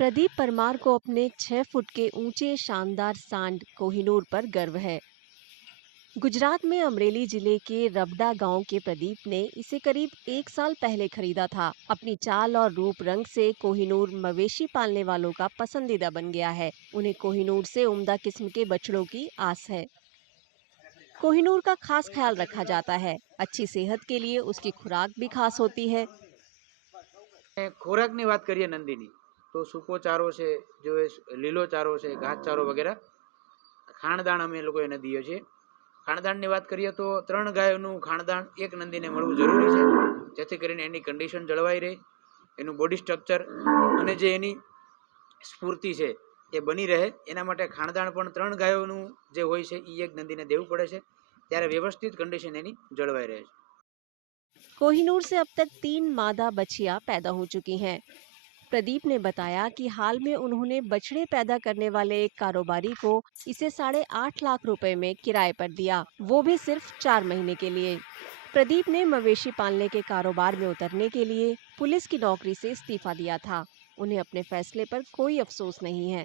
प्रदीप परमार को अपने 6 फुट के ऊंचे शानदार सांड कोहिनूर पर गर्व है। गुजरात में अमरेली जिले के रबडा गांव के प्रदीप ने इसे करीब 1 साल पहले खरीदा था। अपनी चाल और रूप रंग से कोहिनूर मवेशी पालने वालों का पसंदीदा बन गया है। उन्हें कोहिनूर से उम्दा किस्म के बछड़ों की आस है। कोहिनूर का खास ख्याल रखा जाता है। अच्छी सेहत के लिए उसकी खुराक भी खास होती है। ખોરાકની વાત કરીએ નંદીની તો સૂકો ચારો છે, જો લીલો ચારો છે, ઘાસચારો વગેરે ખાણદાણ અમે લોકો એને દઈએ છીએ. ખાણદાણની વાત કરીએ તો 3 ગાયોનું ખાણદાણ એક નંદીને મળવું જરૂરી છે, જેથી કરીને એની કન્ડિશન જળવાઈ રહે, એનું બોડી સ્ટ્રક્ચર અને જે એની સ્ફૂર્તિ છે એ બની રહે. એના માટે ખાણદાણ પણ 3 ગાયોનું જે હોય છે એ એક નંદીને દેવું પડે છે, ત્યારે વ્યવસ્થિત કન્ડિશન એની જળવાઈ રહે છે. कोहिनूर से अब तक 3 मादा बछिया पैदा हो चुकी हैं। प्रदीप ने बताया कि हाल में उन्होंने बछड़े पैदा करने वाले एक कारोबारी को इसे 8.5 लाख रुपए में किराए पर दिया, वो भी सिर्फ 4 महीने के लिए। प्रदीप ने मवेशी पालने के कारोबार में उतरने के लिए पुलिस की नौकरी से इस्तीफा दिया था। उन्हें अपने फैसले पर कोई अफसोस नहीं है।